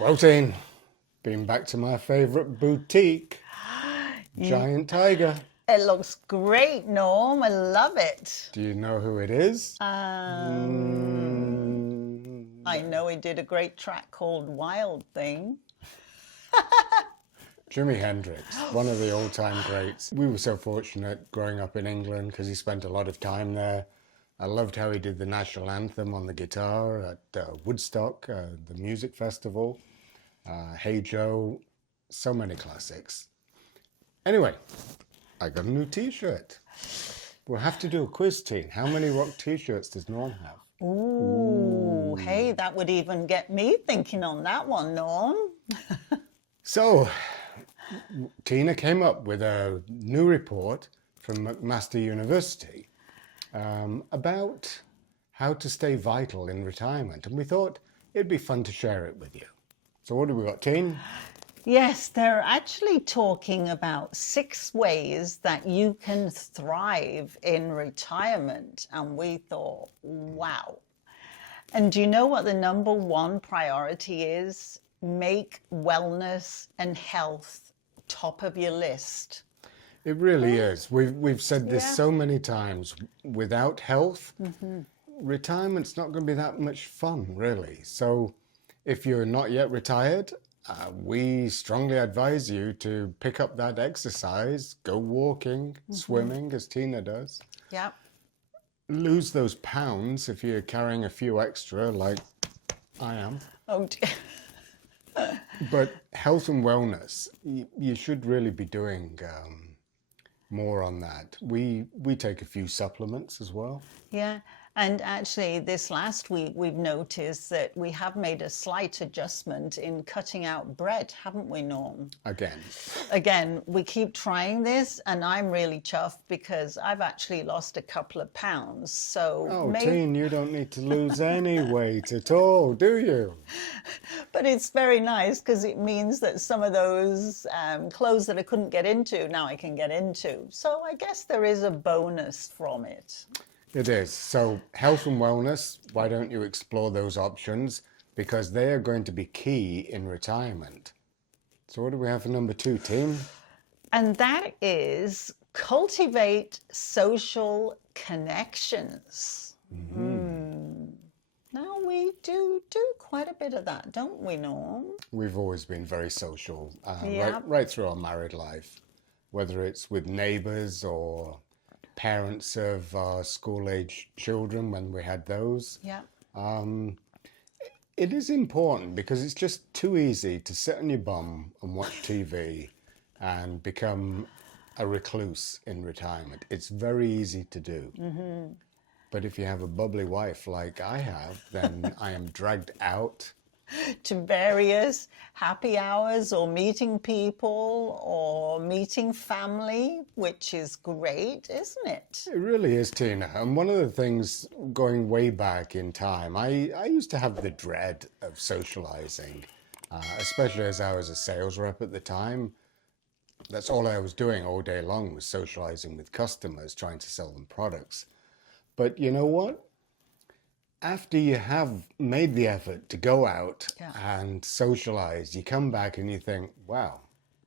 Well, Teen, been back to my favourite boutique, Giant Tiger. It looks great, Norm. I love it. Do you know who it is? I know he did a great track called Wild Thing. Jimi Hendrix, one of the all-time greats. We were so fortunate growing up in England because he spent a lot of time there. I loved how he did the national anthem on the guitar at Woodstock, the music festival. Hey Joe, so many classics. Anyway, I got a new t-shirt. We'll have to do a quiz, Teen. How many rock t-shirts does Norm have? Ooh, hey, that would even get me thinking on that one, Norm. So, Tina came up with a new report from McMaster University about how to stay vital in retirement. And we thought it'd be fun to share it with you. So what have we got, Teen? Yes, they're actually talking about 6 ways that you can thrive in retirement. And we thought, wow. And do you know what the number 1 priority is? Make wellness and health top of your list. It really is. We've said this so many times. Without health, retirement's not going to be that much fun, really. So if you're not yet retired, we strongly advise you to pick up that exercise, go walking, swimming, as Tina does. Yeah. Lose those pounds if you're carrying a few extra, like I am. Oh dear. But health and wellness, you should really be doing more on that. We take a few supplements as well. Yeah. And actually, this last week, we've noticed that we have made a slight adjustment in cutting out bread, haven't we, Norm? Again, we keep trying this, and I'm really chuffed because I've actually lost a couple of pounds. So oh, Teen, you don't need to lose any weight at all, do you? But it's very nice because it means that some of those clothes that I couldn't get into, now I can get into. So I guess there is a bonus from it. It is. So health and wellness, why don't you explore those options? Because they are going to be key in retirement. So what do we have for number 2, Tim? And that is cultivate social connections. Now we do quite a bit of that, don't we, Norm? We've always been very social, Yeah. right through our married life, whether it's with neighbours or parents of school-age children when we had those. Yeah. It is important because it's just too easy to sit on your bum and watch TV and become a recluse in retirement. It's very easy to do. But if you have a bubbly wife like I have, then I am dragged out To various happy hours or meeting people or meeting family, which is great, isn't it? It really is, Tina. And one of the things going way back in time, I used to have the dread of socializing, especially as I was a sales rep at the time. That's all I was doing all day long was socializing with customers, trying to sell them products. But you know what? After you have made the effort to go out and socialize, you come back and you think, wow,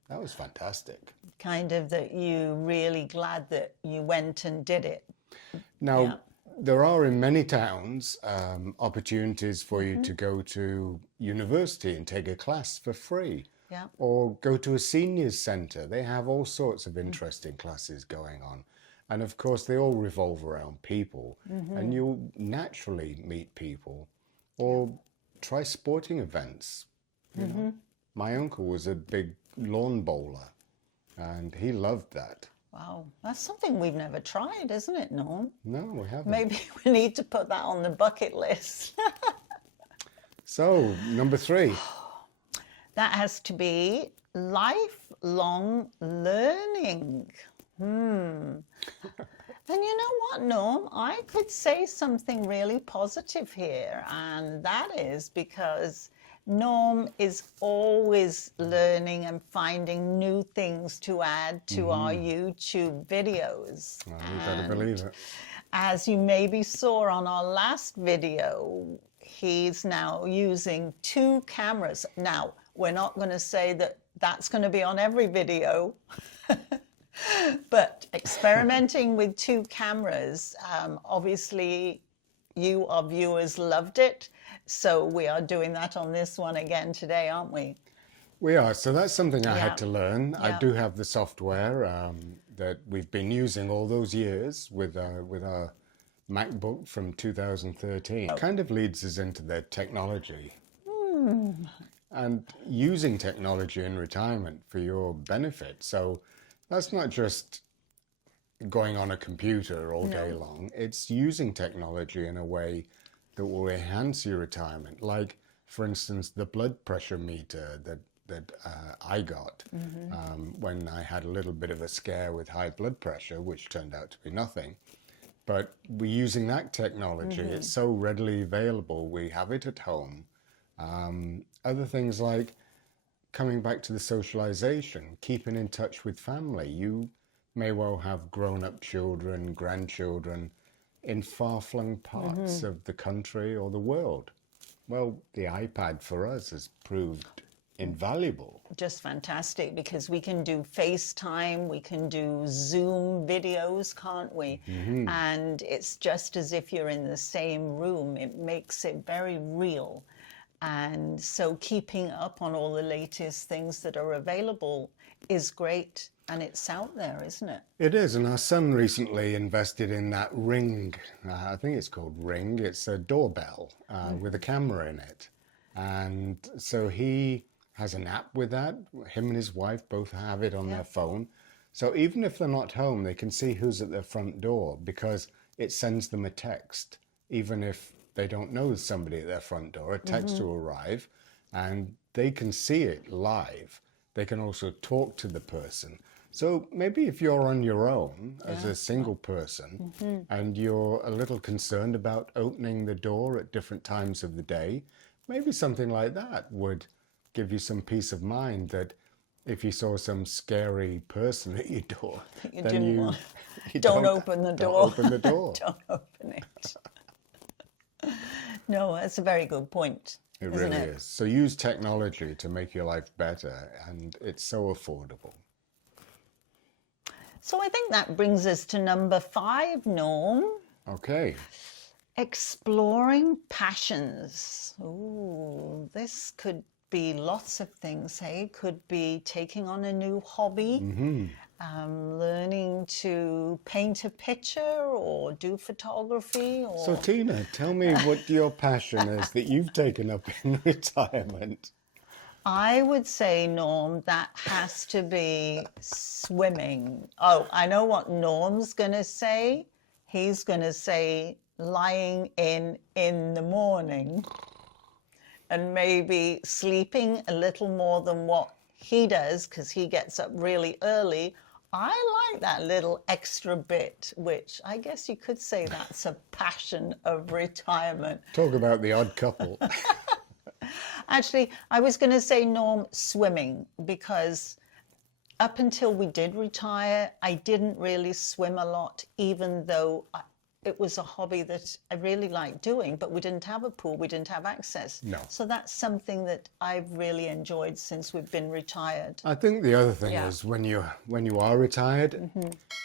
that was fantastic. Kind of that you really glad that you went and did it. Now, there are in many towns opportunities for you to go to university and take a class for free. Yeah. Or go to a seniors centre. They have all sorts of interesting classes going on. And of course, they all revolve around people. And you'll naturally meet people. Or try sporting events. You know? My uncle was a big lawn bowler. And he loved that. Wow, that's something we've never tried, isn't it, Norm? No, we haven't. Maybe we need to put that on the bucket list. So, number 3. That has to be lifelong learning. And you know what, Norm? I could say something really positive here, and that is because Norm is always learning and finding new things to add to our YouTube videos. Well, you better believe it. As you maybe saw on our last video, he's now using 2 cameras. Now, we're not going to say that that's going to be on every video, but experimenting with 2 cameras, obviously you, our viewers, loved it. So we are doing that on this one again today, aren't we? We are. So that's something I Yeah. had to learn. I Yeah. do have the software that we've been using all those years with our MacBook from 2013. It kind of leads us into the technology and using technology in retirement for your benefit. So that's not just going on a computer all day long. It's using technology in a way that will enhance your retirement. Like, for instance, the blood pressure meter that I got when I had a little bit of a scare with high blood pressure, which turned out to be nothing. But we're using that technology. It's so readily available. We have it at home. Other things like coming back to the socialization, keeping in touch with family. You may well have grown-up children, grandchildren in far-flung parts of the country or the world. Well, the iPad for us has proved invaluable. Just fantastic, because we can do FaceTime, we can do Zoom videos, can't we? And it's just as if you're in the same room. It makes it very real. And so keeping up on all the latest things that are available is great, and it's out there, isn't it? It is, and our son recently invested in that Ring. I think it's called Ring. It's a doorbell with a camera in it. And so he has an app with that. Him and his wife both have it on their phone. So even if they're not home, they can see who's at their front door because it sends them a text. Even if they don't know there's somebody at their front door, a text will arrive and they can see it live. They can also talk to the person. So maybe if you're on your own as a single person and you're a little concerned about opening the door at different times of the day, maybe something like that would give you some peace of mind that if you saw some scary person at your door, then you don't open the door. Don't open the door. Don't open it. No, that's a very good point. It really is. So use technology to make your life better, and it's so affordable. So I think that brings us to number 5, Norm. Okay. Exploring passions. Ooh, this could be lots of things, hey? Could be taking on a new hobby, learning to paint a picture or do photography. Or... So Tina, tell me what your passion is that you've taken up in retirement. I would say, Norm, that has to be swimming. Oh, I know what Norm's going to say. He's going to say lying in the morning and maybe sleeping a little more than what he does because he gets up really early. I like that little extra bit, which I guess you could say that's a passion of retirement. Talk about the odd couple. Actually, I was going to say, Norm, swimming, because up until we did retire, I didn't really swim a lot, even though it was a hobby that I really liked doing, but we didn't have a pool, we didn't have access. No. So that's something that I've really enjoyed since we've been retired. I think the other thing is when you are retired,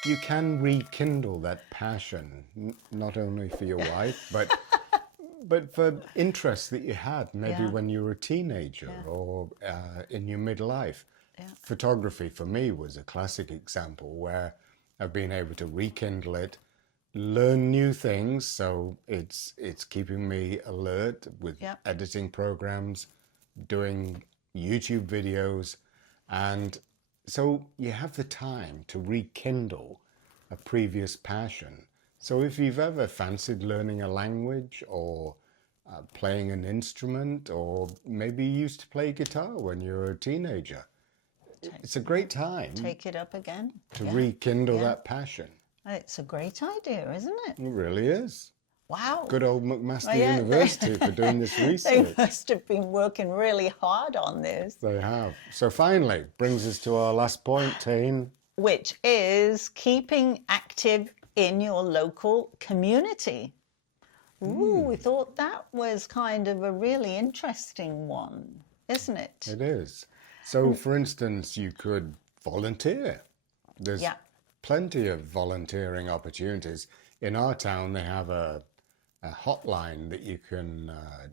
you can rekindle that passion, not only for your wife, but for interests that you had maybe when you were a teenager or in your midlife. Photography for me was a classic example where I've been able to rekindle it, learn new things, so it's keeping me alert with editing programs, doing YouTube videos, and so you have the time to rekindle a previous passion. So if you've ever fancied learning a language or playing an instrument, or maybe you used to play guitar when you were a teenager, it's a great time Take it up again. to rekindle that passion. It's a great idea, isn't it? It really is. Wow. Good old McMaster University for doing this They research. must have been working really hard on this. They have. So finally, brings us to our last point, Tane. Which is keeping active in your local community. Ooh, we thought that was kind of a really interesting one, isn't it? It is. So, for instance, you could volunteer. There's Yeah. plenty of volunteering opportunities. In our town, they have a hotline that you can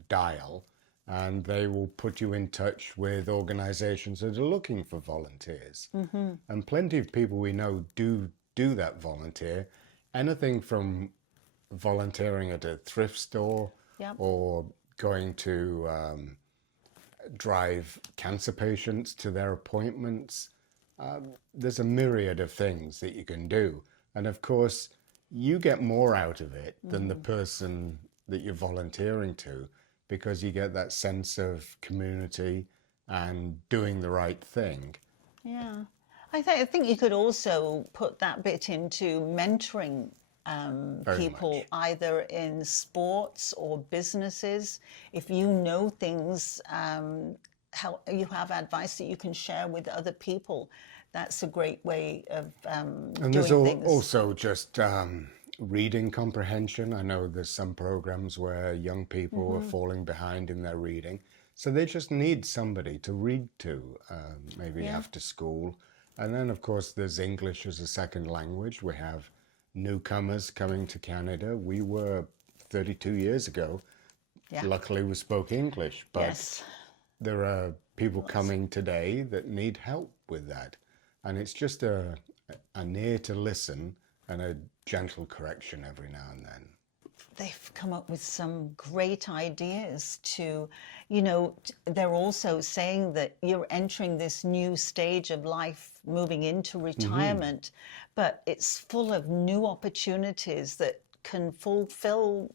dial, and they will put you in touch with organizations that are looking for volunteers. And plenty of people we know do that volunteer. Anything from volunteering at a thrift store Yeah. or going to drive cancer patients to their appointments. There's a myriad of things that you can do. And of course, you get more out of it than the person that you're volunteering to, because you get that sense of community and doing the right thing. Yeah. I think you could also put that bit into mentoring Very people, much. either in sports or businesses. If you know things, how you have advice that you can share with other people, that's a great way of And there's doing things. also just reading comprehension. I know there's some programs where young people are falling behind in their reading. So they just need somebody to read to, maybe Yeah. after school. And then, of course, there's English as a second language. We have newcomers coming to Canada. We were 32 years ago. Yeah. Luckily, we spoke English, but Yes. there are people coming today that need help with that. And it's just an ear to listen and a gentle correction every now and then. They've come up with some great ideas to, they're also saying that you're entering this new stage of life, moving into retirement, but it's full of new opportunities that can fulfill,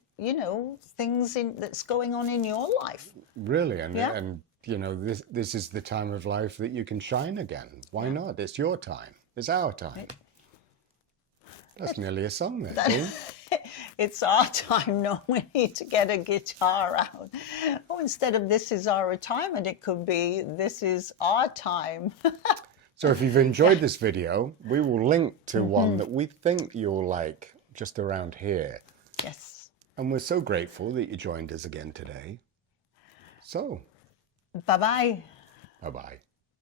things that's going on in your life. Really, Yeah. and this is the time of life that you can shine again. Why not? It's your time. It's our time. That's nearly a song there, Dean. It's our time. No, we need to get a guitar out. Oh, instead of "This is our retirement," it could be "This is our time." So if you've enjoyed this video, we will link to one that we think you'll like just around here. Yes. And we're so grateful that you joined us again today. So, Bye-bye. bye-bye.